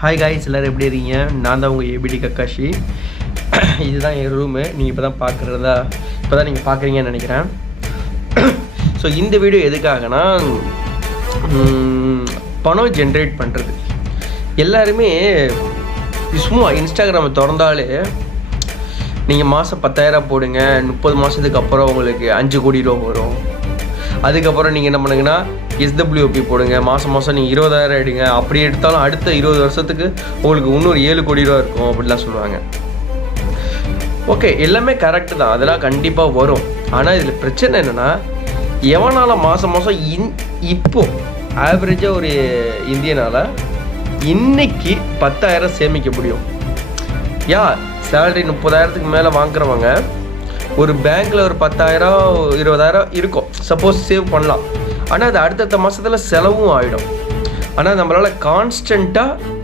Hi guys, எல்லோரும் எப்படி இருக்கீங்க? நான் தான் உங்கள் ஏபிடி கக்காஷி. இதுதான் என் ரூமு. நீங்கள் இப்போ தான் நீங்கள் பார்க்குறீங்கன்னு நினைக்கிறேன். ஸோ இந்த வீடியோ எதுக்காகனா, பணம் ஜென்ரேட் பண்ணுறது. எல்லாருமே சும்மா இன்ஸ்டாகிராமை திறந்தாலே நீங்கள் மாதம் 10,000 போடுங்க, 30 மாதத்துக்கு அப்புறம் உங்களுக்கு 5 கோடி ரூபா வரும். அதுக்கப்புறம் நீங்கள் என்ன பண்ணுங்கன்னா SWP போடுங்க, மாதம் நீங்கள் 20,000 எடுங்க. அப்படி எடுத்தாலும் அடுத்த 20 வருஷத்துக்கு உங்களுக்கு இன்னொரு 7 கோடி ரூபா இருக்கும் அப்படிலாம் சொல்லுவாங்க. ஓகே, எல்லாமே கரெக்டு தான், அதெல்லாம் கண்டிப்பாக வரும். ஆனால் இதில் பிரச்சனை என்னென்னா, எவனால் மாதம் இப்போது ஆவரேஜாக ஒரு இந்தியனால் இன்னைக்கு 10,000 சேமிக்க முடியும்? சேலரி 30,000க்கு மேலே வாங்குறவங்க ஒரு பேங்க்கில் ஒரு 10,000 20,000 இருக்கும், சப்போஸ் சேவ் பண்ணலாம். ஆனால் அது அடுத்தடுத்த மாதத்தில் செலவும் ஆகிடும். ஆனால் நம்மளால் கான்ஸ்டண்ட்டாக